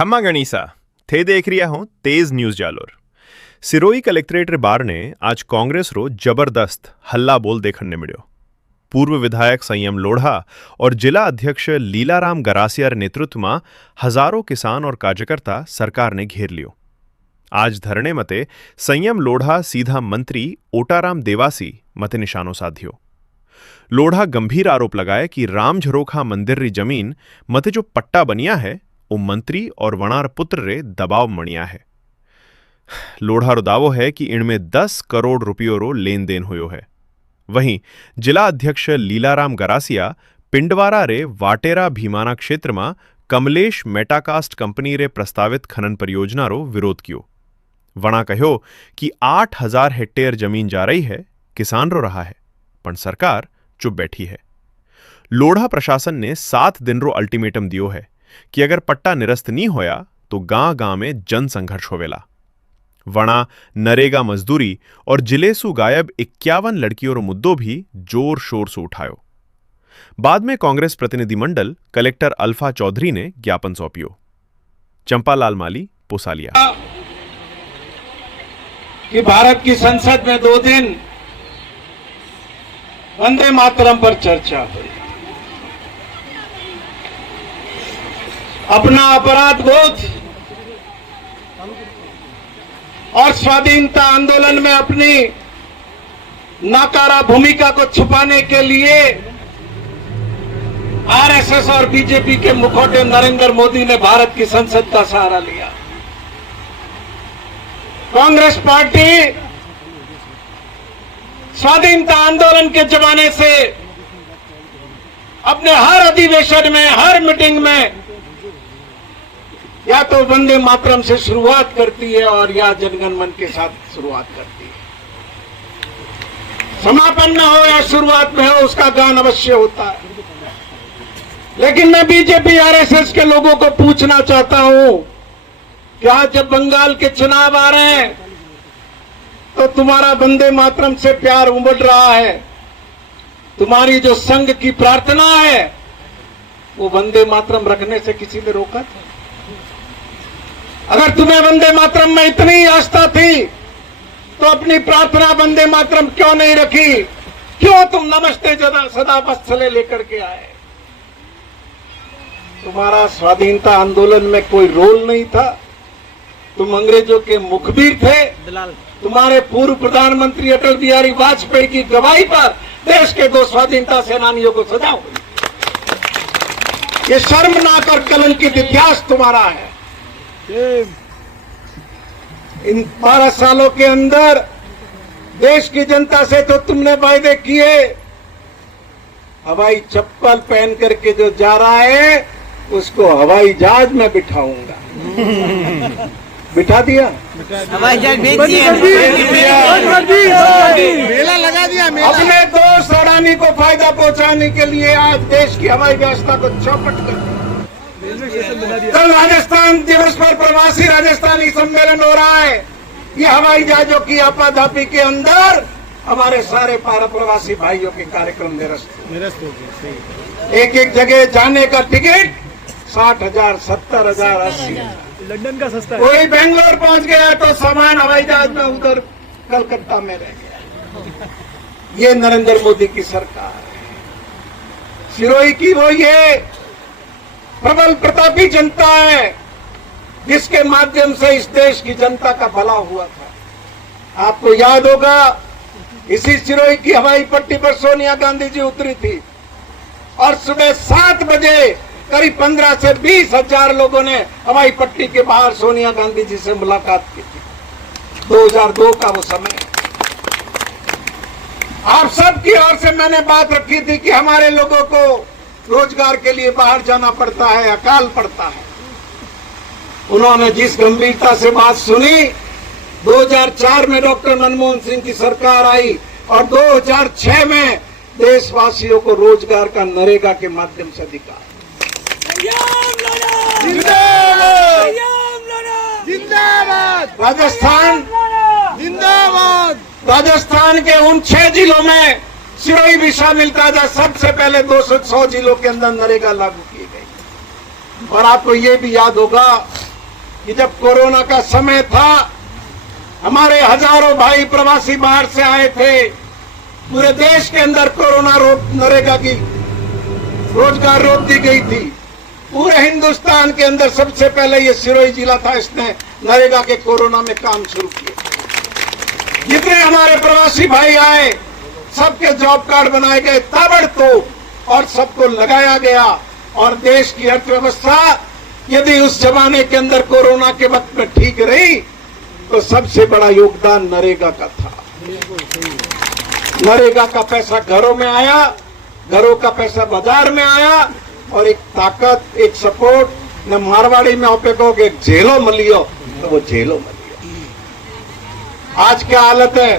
खम्मा गणिसा थे देख रिया हूं तेज न्यूज जालोर। सिरोही कलेक्ट्रेट रे बार ने आज कांग्रेस रो जबरदस्त हल्ला बोल देखने मिलो। पूर्व विधायक संयम लोढ़ा और जिला अध्यक्ष लीलाराम गरासिया रे नेतृत्व में हजारों किसान और कार्यकर्ता सरकार ने घेर लियो। आज धरने मते संयम लोढ़ा सीधा मंत्री ओटाराम देवासी मते निशानो साध्यो। लोढ़ा गंभीर आरोप लगाए कि राम झरोखा मंदिर री जमीन मते जो पट्टा बनिया है वो मंत्री और वणार पुत्र रे दबाव मणिया है। लोढ़ा रो दावो है कि इनमें 10 करोड़ रुपयों रो लेन देन हुयो है। वहीं जिला अध्यक्ष लीलाराम गरासिया पिंडवारा रे वाटेरा भीमाना क्षेत्र में कमलेश मेटाकास्ट कंपनी रे प्रस्तावित खनन परियोजना रो विरोध कियो। वणा कहो कि 8000 हेक्टेयर जमीन जा रही है, किसान रो रहा है, पण सरकार चुप बैठी है। लोढ़ा प्रशासन ने 7 दिन रो अल्टीमेटम दियो है कि अगर पट्टा निरस्त नहीं होया तो गांव-गांव में जन संघर्ष होवेला। वणा नरेगा मजदूरी और जिलेसु गायब 51 लड़कियों रो मुद्दों भी जोर शोर से उठायो। बाद में कांग्रेस प्रतिनिधिमंडल कलेक्टर अल्फा चौधरी ने ज्ञापन सौंपियो। चंपालाल माली, पोसालिया। कि भारत की संसद में 2 दिन वंदे मातरम पर चर्चा हुई। अपना अपराध बोध और स्वाधीनता आंदोलन में अपनी नाकारा भूमिका को छुपाने के लिए आरएसएस और बीजेपी के मुखौटे नरेंद्र मोदी ने भारत की संसद का सहारा लिया। कांग्रेस पार्टी स्वाधीनता आंदोलन के जमाने से अपने हर अधिवेशन में, हर मीटिंग में या तो वंदे मातरम से शुरुआत करती है और या जनगण मन के साथ शुरुआत करती है। समापन में हो या शुरुआत में हो, उसका गान अवश्य होता है। लेकिन मैं बीजेपी आरएसएस के लोगों को पूछना चाहता हूं कि आज जब बंगाल के चुनाव आ रहे हैं तो तुम्हारा वंदे मातरम से प्यार उमड़ रहा है। तुम्हारी जो संघ की प्रार्थना है वो वंदे मातरम रखने से किसी ने रोका था? अगर तुम्हें वंदे मातरम में इतनी आस्था थी तो अपनी प्रार्थना वंदे मातरम क्यों नहीं रखी? क्यों तुम नमस्ते सदा वत्सले लेकर के आए? तुम्हारा स्वाधीनता आंदोलन में कोई रोल नहीं था। तुम अंग्रेजों के मुखबिर थे। तुम्हारे पूर्व प्रधानमंत्री अटल बिहारी वाजपेयी की गवाही पर देश के 2 स्वाधीनता सेनानियों को सजा हुई। ये शर्मनाक और कलंकित इतिहास तुम्हारा है। इन 12 सालों के अंदर देश की जनता से तो तुमने वायदे किए। हवाई चप्पल पहन करके जो जा रहा है उसको हवाई जहाज में बिठाऊंगा। बिठा दिया, हवाई जहाज भेज दिया, मेला लगा दिया। अपने दोस्त अडानी को फायदा पहुंचाने के लिए आज देश की हवाई व्यवस्था को चौपट कर दिया। कल राजस्थान दिवस पर प्रवासी राजस्थानी सम्मेलन हो रहा है। ये हवाई जहाजों की आपाधापी के अंदर हमारे सारे पारा प्रवासी भाइयों के कार्यक्रम निरस्त हो गए। एक जगह जाने का टिकट 60,000, 70,000, 80,000। लंदन का सस्ता है। कोई बेंगलोर पहुंच गया तो सामान हवाई जहाज में उधर कलकत्ता में रह गया। ये नरेंद्र मोदी की सरकार है। सिरोही की वो ये प्रबल प्रतापी जनता है जिसके माध्यम से इस देश की जनता का भला हुआ था। आपको याद होगा इसी सिरोही की हवाई पट्टी पर सोनिया गांधी जी उतरी थी और सुबह 7 बजे करीब 15 से 20 हजार लोगों ने हवाई पट्टी के बाहर सोनिया गांधी जी से मुलाकात की थी। 2002 का वो समय। आप सब की ओर से मैंने बात रखी थी कि हमारे लोगों को रोजगार के लिए बाहर जाना पड़ता है, अकाल पड़ता है। उन्होंने जिस गंभीरता से बात सुनी, 2004 में डॉक्टर मनमोहन सिंह की सरकार आई और 2006 में देशवासियों को रोजगार का नरेगा के माध्यम से दिखा। राजस्थान जिंदाबाद। राजस्थान के उन 6 जिलों में सिरोही भी शामिल था जहां सबसे पहले 200 जिलों के अंदर नरेगा लागू की गई। और आपको ये भी याद होगा कि जब कोरोना का समय था, हमारे हजारों भाई प्रवासी बाहर से आए थे, पूरे देश के अंदर कोरोना नरेगा की रोजगार रोक दी गई थी। पूरे हिंदुस्तान के अंदर सबसे पहले ये सिरोही जिला था, इसने नरेगा के कोरोना में काम शुरू किया। जितने हमारे प्रवासी भाई आए, सबके जॉब कार्ड बनाए गए ताबड़तोड़, और सबको लगाया गया। और देश की अर्थव्यवस्था यदि उस जमाने के अंदर कोरोना के वक्त में ठीक रही, तो सबसे बड़ा योगदान नरेगा का था। नरेगा का पैसा घरों में आया, घरों का पैसा बाजार में आया, और एक ताकत, एक सपोर्ट न मारवाड़ी में आपे कहो कि जेलो मलियो, तो वो जेलो मलियो। आज क्या हालत है,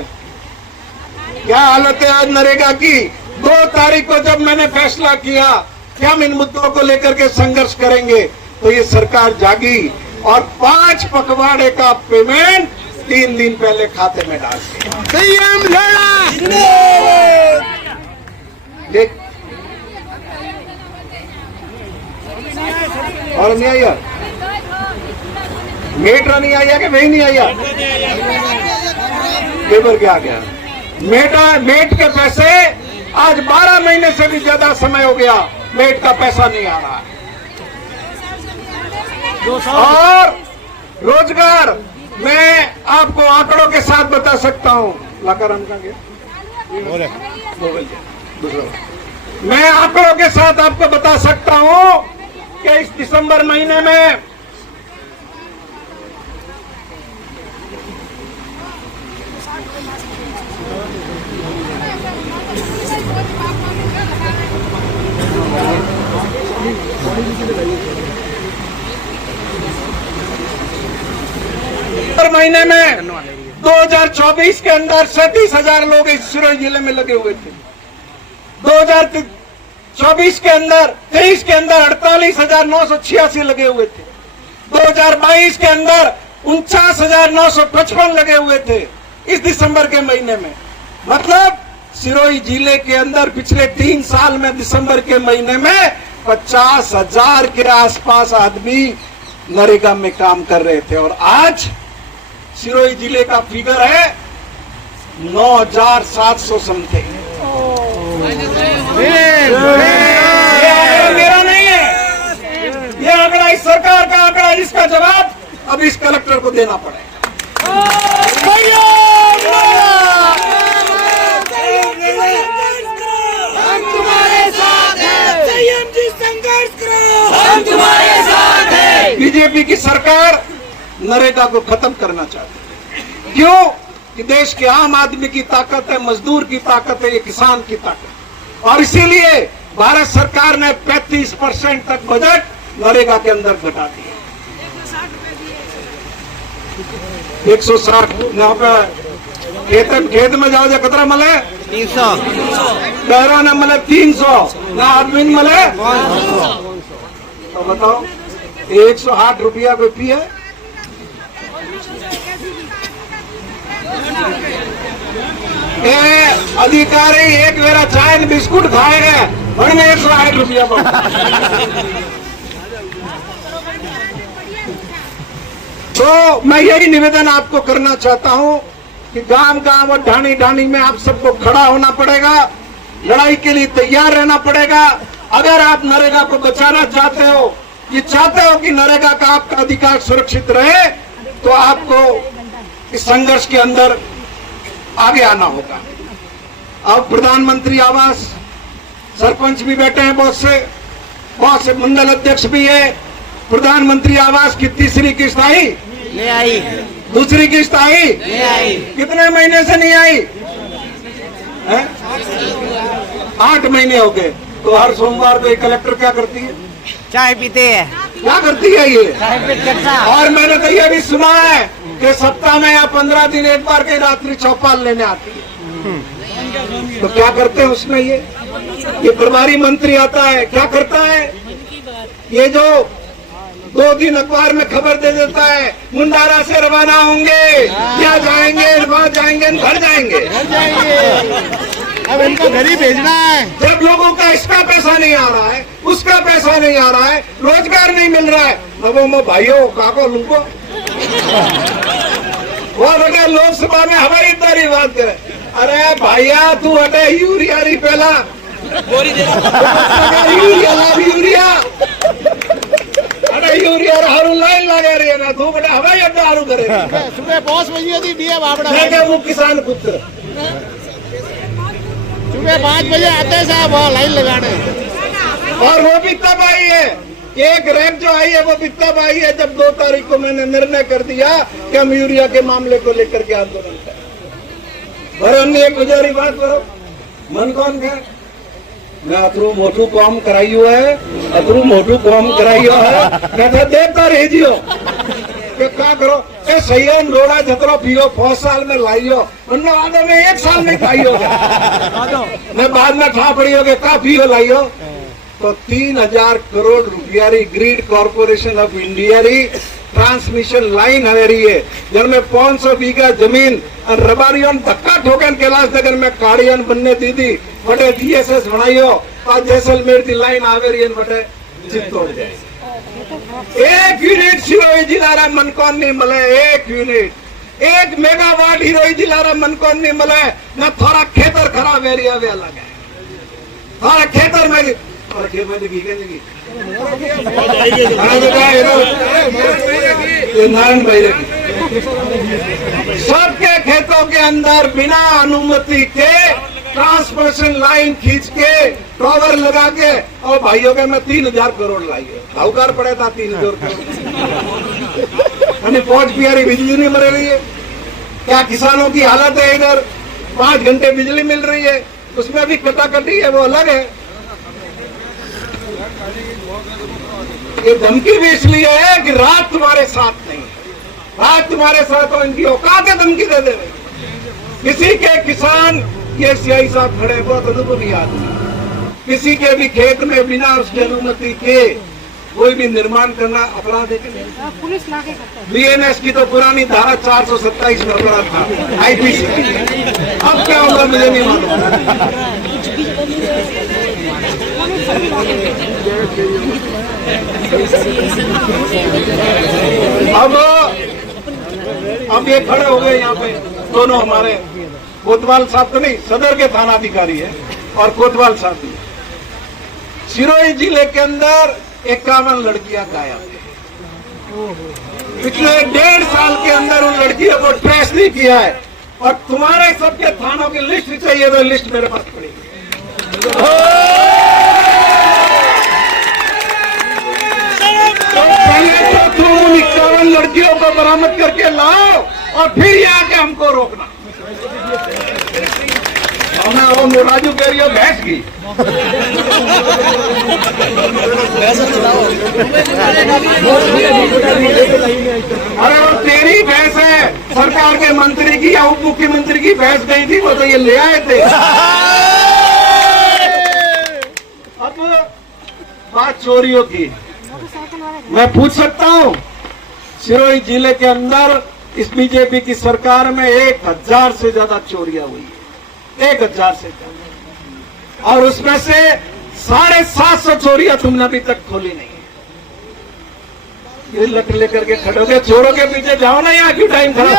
क्या हालत है आज नरेगा की। 2 तारीख को जब मैंने फैसला किया कि हम इन मुद्दों को लेकर के संघर्ष करेंगे, तो ये सरकार जागी और 5 पखवाड़े का पेमेंट 3 दिन पहले खाते में डाल दिया। सीएम लोढ़ा देख और नहीं आया, मेट्रो नहीं आया कि वही नहीं आया, पेपर क्या आ गया। मेट के पैसे आज 12 महीने से भी ज्यादा समय हो गया, मेट का पैसा नहीं आ रहा है। और रोजगार मैं आपको आंकड़ों के साथ बता सकता हूं। लाकाराम कहां गया? मैं आंकड़ों के साथ आपको बता सकता हूं कि इस दिसंबर महीने में महीने में 2024 के अंदर 37,000 लोग इस सिरोही जिले में लगे हुए थे। 2024 के अंदर 23 के अंदर 48,986 लगे हुए थे। 2022 के अंदर 49,955 लगे हुए थे इस दिसंबर के महीने में। मतलब सिरोही जिले के अंदर पिछले 3 साल में दिसंबर के महीने में 50,000 के आसपास आदमी नरेगा में काम कर रहे थे। और आज सिरोही जिले का फिगर है 9,700 समथिंग। मेरा नहीं है, ये आंकड़ा इस सरकार का आंकड़ा, जिसका जवाब अब इस कलेक्टर को देना पड़ेगा। हम तुम्हारे साथ हैं, संयम जी संघर्ष करो, हम तुम्हारे साथ हैं। बीजेपी की सरकार नरेगा को खत्म करना चाहती है। क्यों? कि देश के आम आदमी की ताकत है, मजदूर की ताकत है, ये किसान की ताकत। और इसीलिए भारत सरकार ने 35% तक बजट नरेगा के अंदर घटा दिया। 160 यहाँ पे खेत में जाओ, कतरा मले 300 डहरा न मले 300 ना आदमी मले। तो बताओ 108 रुपया कोई पी है? अधिकारी एक मेरा चाय बिस्कुट खाएगा और में 108 रुपया तो मैं यही निवेदन आपको करना चाहता हूं कि गांव गांव और ढाणी ढाणी में आप सबको खड़ा होना पड़ेगा, लड़ाई के लिए तैयार रहना पड़ेगा। अगर आप नरेगा को बचाना चाहते हो, ये चाहते हो कि नरेगा का आपका अधिकार सुरक्षित रहे, तो आपको इस संघर्ष के अंदर आगे आना होगा। अब प्रधानमंत्री आवास सरपंच भी बैठे हैं, बहुत से मंडल अध्यक्ष भी है। प्रधानमंत्री आवास की 3री किस्त आई? ले आई। 2री किस्त आई? ले आई। कितने महीने से नहीं आई है? 8 महीने हो गए। तो हर सोमवार को कलेक्टर क्या करती है? चाय पीते हैं। क्या करती है ये? चाय पीते। और मैंने तो ये भी सुना है कि सप्ताह में या 15 दिन एक बार के रात्रि चौपाल लेने आती है। तो क्या करते हैं उसमें? ये प्रभारी मंत्री आता है, क्या करता है? ये जो 2 दिन अखबार में खबर दे देता है, मुंडारा से रवाना होंगे, क्या जाएंगे, वहां जाएंगे, घर जाएंगे। अब इनको घर ही भेजना है। जब लोगों का इसका पैसा नहीं आ रहा है, उसका पैसा नहीं आ रहा है, रोजगार नहीं मिल रहा है, नवो में भाइयों काको लुको वो अटे लोकसभा में हवाई तारी बात करे। अरे भाइया तू अटे यूरिया री पहला यूरिया लाभ यूरिया अरे यूरिया हारू लाइन लगा रही है ना तू बड़ा हवाई अड्डा हारू करे। सुबह 5 बजे थी दिया बाबड़ा मैं वो किसान पुत्र सुबह 5 बजे आते हैं साहब वहाँ लाइन लगाने। और वो भी तब आई है, एक रैंक जो आई है वो भी तब आई है जब 2 तारीख को मैंने निर्णय कर दिया कि हम यूरिया के मामले को लेकर के आंदोलन करें। और हमने एक गुजारी बात करो मन कौन है मैं अतरू मोटू काम कराइयो है अतरू मोटू काम कराइयो है कहते देवता रह जियो कि क्या करो ए सही रोड़ा जतरो पियो 5 साल में लाइयो वरना वादे में 1 साल में खाइयो मैं बाद में ठा पड़ियो के का पियो लाइयो तो 3000 करोड़ रुपया री ग्रिड कॉर्पोरेशन ऑफ इंडिया री ट्रांसमिशन लाइन है रही है जिनमें 500 बीघा जमीन और रबारियों धक्का ठोकन कैलाश नगर में काड़ियन बनने दी थी बटे डीएसएस बनाइयो और जैसलमेर की लाइन आवे रही है बटे चित्तौड़ जाए 1 यूनिट सिरोही जिला रा मनकोन नहीं मिले 1 यूनिट 1 मेगावाट हिरोई जिला रा मनकोन नहीं मिले न थोड़ा खेतर खराब एरिया वे अलग है थोड़ा खेतर में और खेत में देखी क्या देखी नारायण भाई सबके खेतों के अंदर बिना अनुमति के ट्रांसमिशन लाइन खींच के टॉवर लगा के और भाइयों के मैं 3000 करोड़ लाई है साहूकार पड़े था 3000 करोड़ 5 प्यारी बिजली नहीं मिल रही है क्या किसानों की हालत है इधर 5 घंटे बिजली मिल रही है उसमें भी कटाकटी है वो अलग है। ये धमकी भी इसलिए है कि रात तुम्हारे साथ नहीं रात तुम्हारे साथ हो इनकी औकात है धमकी दे दे किसी के किसान ये सीआई साहब खड़े बहुत अनुभवी आदमी किसी के भी खेत में बिना उसकी अनुमति के कोई भी निर्माण करना अपराध है पुलिस लाके करता है। बीएनएस की तो पुरानी धारा 427 में अपराध था आईपीसी अब क्या होगा मुझे नहीं मालूम। अब ये खड़े हो गए यहाँ पे दोनों हमारे कोतवाल साहब तो नहीं सदर के थानाधिकारी है और कोतवाल साहब भी सिरोही जिले के अंदर 51 लड़कियां गायब है पिछले 1.5 साल के अंदर उन लड़कियों को ट्रेस नहीं किया है और तुम्हारे सबके थानों की लिस्ट चाहिए तो लिस्ट मेरे पास पड़ी तो पहले तो तुम 51 लड़कियों को बरामद करके लाओ और फिर यहाँ के हमको रोकना। वो राजू कह रही हो भैंस की अरे वो तेरी भैंस है सरकार के मंत्री की या उप मुख्यमंत्री की भैंस गई थी वो तो ये ले आए थे। अब बात चोरियों की मैं पूछ सकता हूँ सिरोही जिले के अंदर इस बीजेपी की सरकार में 1000 से ज्यादा चोरियां हुई है 1000 से ज्यादा और उसमें से 750 चोरियां तुमने अभी तक खोली नहीं है। ये लट लेकर के खड़े हो गए चोरों के पीछे जाओ ना यहाँ क्यों टाइम खराब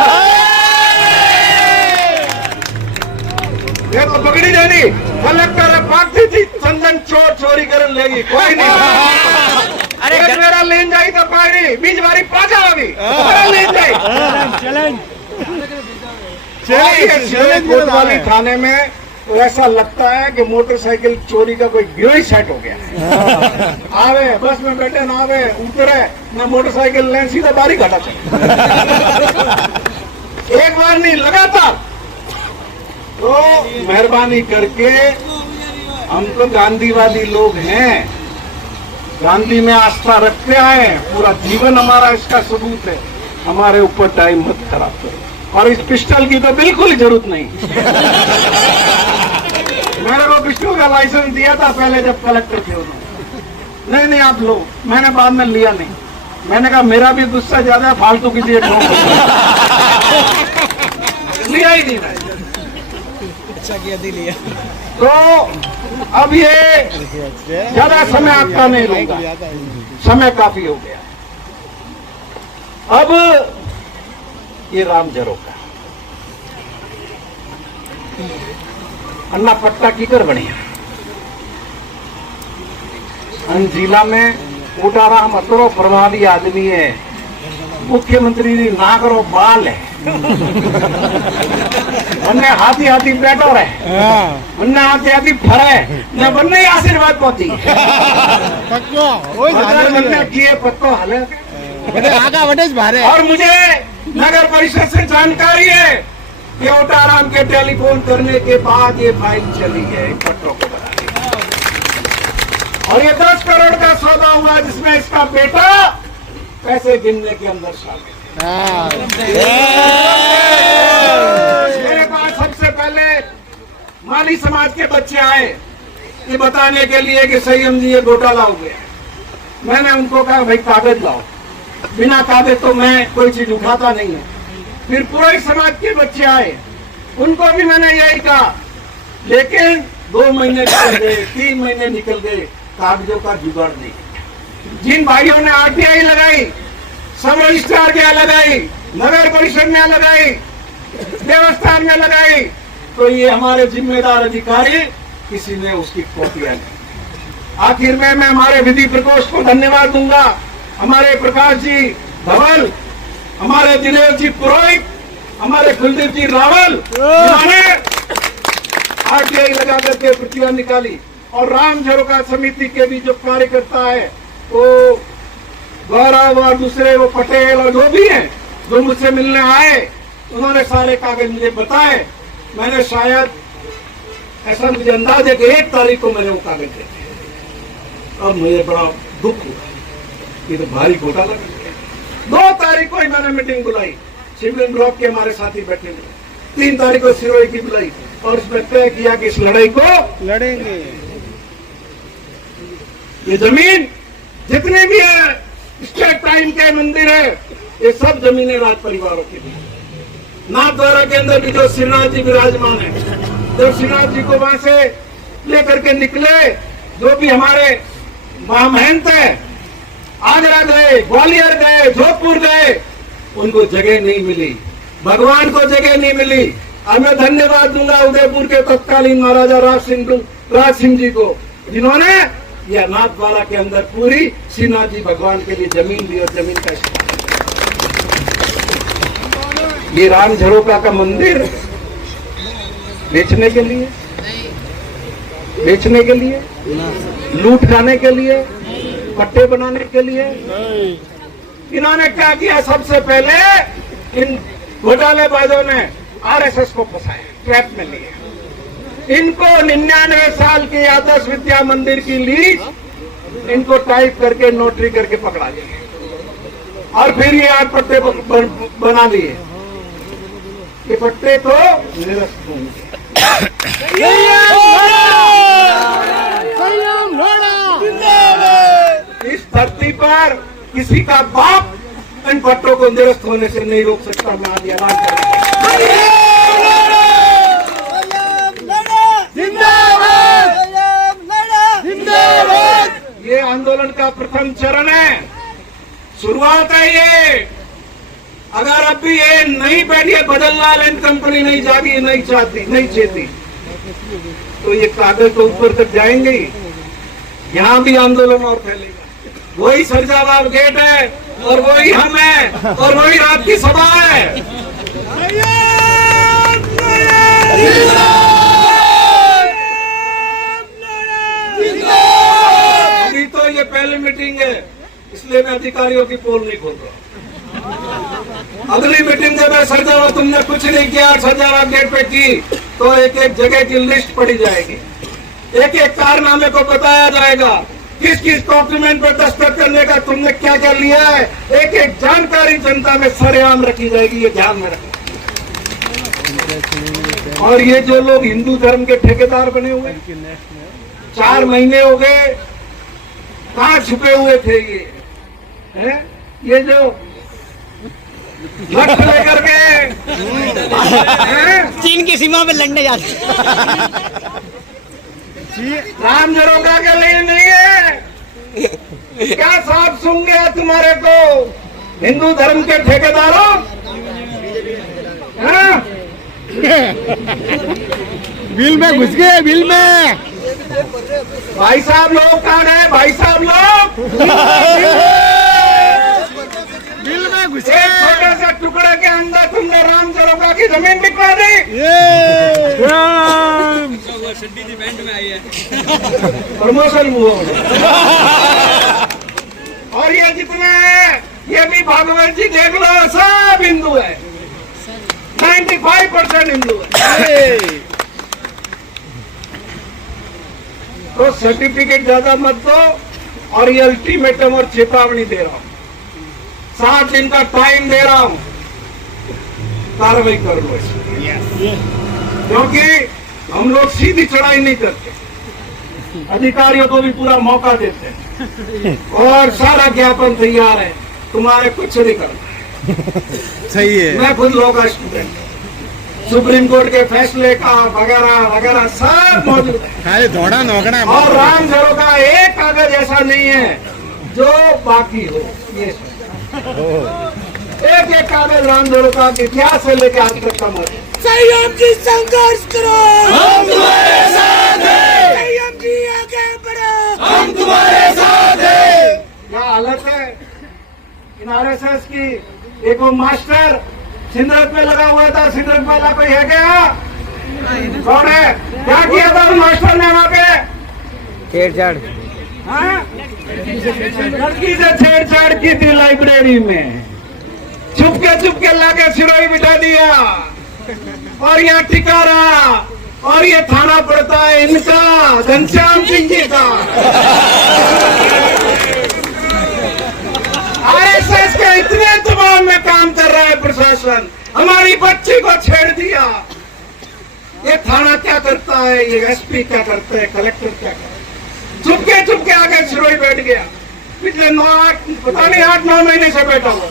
ये तो पकड़ी जानी कलेक्टर पाकती थी चंदन चोर चोरी कर लेगी कोई नहीं अरे मेरा लेन जाई तो पानी बीच बारी पाचा अभी लेन जाई चलिए कोतवाली थाने में तो ऐसा लगता है कि मोटरसाइकिल चोरी का कोई गिरोह ही सेट हो गया आवे बस में बैठे ना आवे उतरे ना मोटरसाइकिल लेन सीधा बारी घटा चले एक बार नहीं लगातार। तो मेहरबानी करके हम तो गांधीवादी लोग हैं गांधी में आस्था रखते आए पूरा जीवन हमारा इसका सबूत है हमारे ऊपर टाइम मत खराब करो और इस पिस्टल की तो बिल्कुल ही जरूरत नहीं मैंने को पिस्टल का लाइसेंस दिया था पहले जब कलेक्टर थे उन्होंने नहीं आप लो मैंने बाद में लिया नहीं मैंने कहा मेरा भी गुस्सा ज्यादा है फालतू किसी लिया ही नहीं मैं अच्छा किया दिलिया तो अब ये ज्यादा समय आपका नहीं लूंगा समय काफी हो गया अब ये राम झरोका अन्ना पट्टा कीकर बढ़िया जिला में कोटाराम अतरो प्रभावी आदमी है, मुख्यमंत्री जी नागरो बाल है, बनने हाथी हाथी बैठो रहे, बनने हाथी हाथी फरे, न बनने आशीर्वाद पोती, पक्को वही बनने किए पत्तो हले, बड़े आगा वटेज भारे। और मुझे नगर परिषद से जानकारी है कि कोटाराम के टेलीफोन करने के बाद ये फाइल चली है पट्टों को बनाने, और ये 10 करोड़ का सौदा हुआ जिसमें इसका बेटा पैसे गिनने के अंदर शामिल है। मेरे पास सबसे पहले माली समाज के बच्चे आए ये बताने के लिए कि संयम जी ये घोटाला हो गया। मैंने उनको कहा भाई कागज लाओ, बिना कागज तो मैं कोई चीज उठाता नहीं है। फिर पूरे समाज के बच्चे आए, उनको भी मैंने यही कहा, लेकिन 2 महीने निकल गए, 3 महीने निकल गए, कागजों का जुगाड़ नहीं। जिन भाइयों ने आरटीआई लगाई, सब रजिस्ट्रार क्या लगाई, नगर परिषद में लगाई, देवस्थान में लगाई, तो ये हमारे जिम्मेदार अधिकारी किसी ने उसकी कॉपियां नहीं। आखिर में मैं हमारे विधि प्रकोष्ठ को धन्यवाद दूंगा, हमारे प्रकाश जी धवल, हमारे दिनेश जी पुरोहित, हमारे कुलदीप जी रावल, जिन्होंने आरटीआई लगा करके प्रतिभा निकाली। और राम झरोका समिति के भी जो कार्यकर्ता है वो गौरव और दूसरे वो पटेल और जो भी हैं जो मुझसे मिलने आए, उन्होंने सारे कागज मुझे बताए। मैंने शायद ऐसा मुझे अंदाज है कि 1 तारीख को मैंने वो कागज देखे। अब मुझे बड़ा दुख हुआ, ये तो भारी घोटाला कर दिया। 2 तारीख को ही मैंने मीटिंग बुलाई, शिवलिंग ब्लॉक के हमारे साथी बैठे थे। 3 तारीख को सिरोही की बुलाई और उसमें तय किया कि इस लड़ाई को लड़ेंगे। ये जमीन जितने भी है स्टेट टाइम के मंदिर है, ये सब जमीनें राज परिवारों की भी। नाथद्वारा के अंदर भी जो श्रीनाथ जी विराजमान है, जब श्रीनाथ जी को वहां से लेकर के निकले, जो भी हमारे महामहंत है, आगरा गए, ग्वालियर गए, जोधपुर गए, उनको जगह नहीं मिली, भगवान को जगह नहीं मिली। और मैं धन्यवाद दूंगा उदयपुर के तत्कालीन महाराजा राज सिंह जी को, जिन्होंने यह नाथद्वारा के अंदर पूरी श्रीनाथ जी भगवान के लिए जमीन दी और जमीन का इस्तेमाल। ये राम झरोका का मंदिर बेचने के लिए, बेचने के लिए, लूट खाने के लिए, पट्टे बनाने के लिए इन्होंने क्या किया? सबसे पहले इन घोटालेबाजों ने आरएसएस को फंसाया, ट्रैप में लिया। इनको 99 साल की आदर्श विद्या मंदिर की लीज इनको टाइप करके नोटरी करके पकड़ा दिए और फिर ये 8 पट्टे बना लिए। ये पट्टे तो निरस्त होंगे। इस धरती पर किसी का बाप इन पट्टों को निरस्त होने से नहीं रोक सकता। मैं आज ऐलान करूंगा, ये आंदोलन का प्रथम चरण है, शुरुआत है ये। अगर अब भी ये नहीं बैठी है, बदललाल एंड कंपनी नहीं जागी, नहीं चाहती, तो ये कागज तो ऊपर तक जाएंगे ही, यहाँ भी आंदोलन और फैलेगा। वही सरजावाल गेट है और वही हम है और वही आपकी सभा है। अभी तो ये पहली मीटिंग है, इसलिए मैं अधिकारियों की पोल नहीं खोल रहा। अगली मीटिंग जब मैं सरजावा तुमने कुछ नहीं किया, सरजावा गेट पे की, तो एक एक जगह की लिस्ट पड़ी जाएगी, एक एक कारनामे को बताया जाएगा, किस किस डॉक्यूमेंट पर दस्तखत करने का तुमने क्या क्या लिया है, एक एक जानकारी जनता में सरेआम रखी जाएगी। ये ध्यान में रखना। और ये जो लोग हिंदू धर्म के ठेकेदार बने हुए, 4 महीने हो गए, कहाँ छुपे हुए थे ये हैं? ये जो लक्ष्य लेकर के चीन की सीमा पे लड़ने जाते राम झरोका के लिए नहीं है। क्या साफ सुन गया तुम्हारे को? हिंदू धर्म के ठेकेदारों, हाँ? बिल में घुस गए, बिल में। भाई साहब लोग कहाँ गए? भाई साहब लोग बिल में घुस एक छोटे से टुकड़े के अंदर तुमने राम जरोगा की जमीन बिकवा दी। प्रमोशन हुआ। और ये जितने हैं, ये भी भागवत जी देख लो, सब हिंदू है, 95% हिंदू है। तो सर्टिफिकेट ज्यादा मत दो, और ये अल्टीमेटम और चेतावनी दे रहा हूं, 7 दिन का टाइम दे रहा हूं, कार्रवाई कर लो इसमें। क्योंकि हम लोग सीधी चढ़ाई नहीं करते, अधिकारियों को भी पूरा मौका देते हैं, और सारा ज्ञापन तैयार है, तुम्हारे कुछ नहीं करना। सही है। मैं खुद लॉ का स्टूडेंट हूं, सुप्रीम कोर्ट के फैसले का वगैरह वगैरह सब मौजूद है। खाली थोड़ा नौकड़ा। और राम जरो का एक कागज ऐसा नहीं है जो बाकी हो। ये एक एक कागज राम जरो का इतिहास से लेकर आज तक का मौजूद। संयम जी संघर्ष करो, हम तुम्हारे साथ हैं। संयम जी आगे बढ़ो, हम तुम्हारे साथ हैं। क्या हालत है इन आरएसएस की। एक वो मास्टर सिंदरत में लगा हुआ था, सिंदरत वाला कोई है क्या? कौन है? क्या किया था उस मास्टर ने वहाँ पे? छेड़छाड़। हाँ? लड़की से छेड़छाड़ की थी लाइब्रेरी में, चुपके लाके सिरोही बिठा दिया, और यहाँ टिका रहा। और ये थाना पड़ता है इनका, घनश्याम सिंह जी का। आरएसएस के इतने दबाव में काम कर रहा है प्रशासन, हमारी बच्ची को छेड़ दिया। ये थाना क्या करता है, ये एसपी क्या करता है, कलेक्टर क्या करता है? चुपके आके सिरोही बैठ गया। पिछले 8-9 महीने से बैठा हुआ।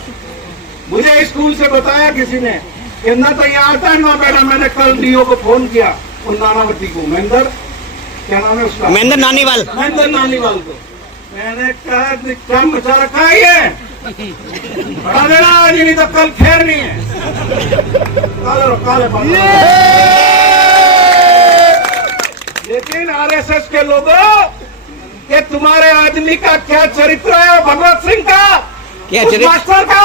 मुझे स्कूल से बताया किसी ने कि न तो यहाँ आता है ना बैठा। मैंने कल डीओ को फोन किया, उन नानावती को, महेंद्र, क्या नाम है उसका, महेंद्र नानीवाल को। मैंने कहा क्या मचा रखा है ये, बढ़ा देना आज, नहीं तो कल खैर नहीं है। काले लेकिन आरएसएस के लोगों, ये तुम्हारे आदमी का क्या चरित्र है? भगवत सिंह का, क्या उस चरित्र? मास्टर का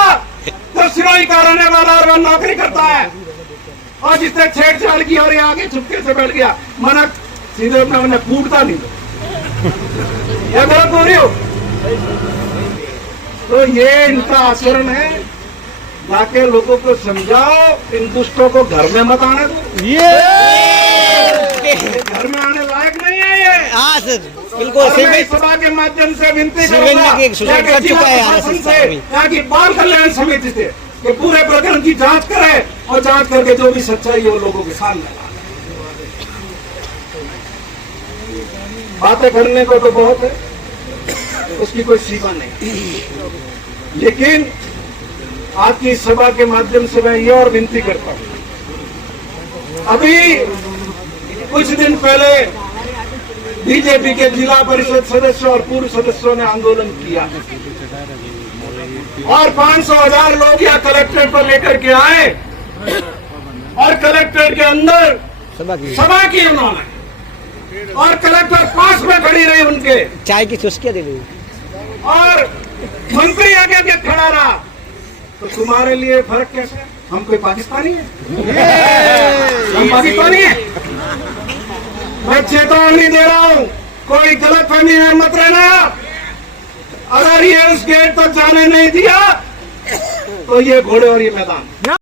तो सिरोही का रहने वाला और वो नौकरी करता है, और जिसने छेड़छाड़ की और ये आगे चुपके से बैठ गया। मना सीधे अपना मैंने कूटता नहीं, ये गलत हो रही हो। तो ये इनका आचरण है, जाके लोगों को समझाओ, इन दुष्टों को घर में मत आने दो। ये घर में आने लायक नहीं है ये। हाँ सर, बिल्कुल और मैं इस सभा के माध्यम से विनती करूंगा कि बाल कल्याण समिति से कि पूरे प्रकरण की जांच करे, और जांच करके जो भी सच्चाई है वो लोगों के सामने लाए। बातें करने को तो बहुत है, उसकी कोई सीमा नहीं, लेकिन आपकी सभा के माध्यम से मैं ये और विनती करता हूं। अभी कुछ दिन पहले बीजेपी के जिला परिषद सदस्य और पूर्व सदस्यों ने आंदोलन किया, और 500,000 लोग यहाँ कलेक्ट्रेट पर लेकर के आए, और कलेक्ट्रेट के अंदर सभा की उन्होंने, और कलेक्टर पास में खड़ी रही उनके, चाय की चुस्कियां दे दी, और मंत्री आगे के खड़ा रहा। तो तुम्हारे लिए फर्क कैसे? हम कोई पाकिस्तानी है? हम पाकिस्तानी है? मैं चेतावनी दे रहा हूँ, कोई गलत फहमी में मत रहना। अगर ये उस गेट तक जाने नहीं दिया तो ये घोड़े और ये मैदान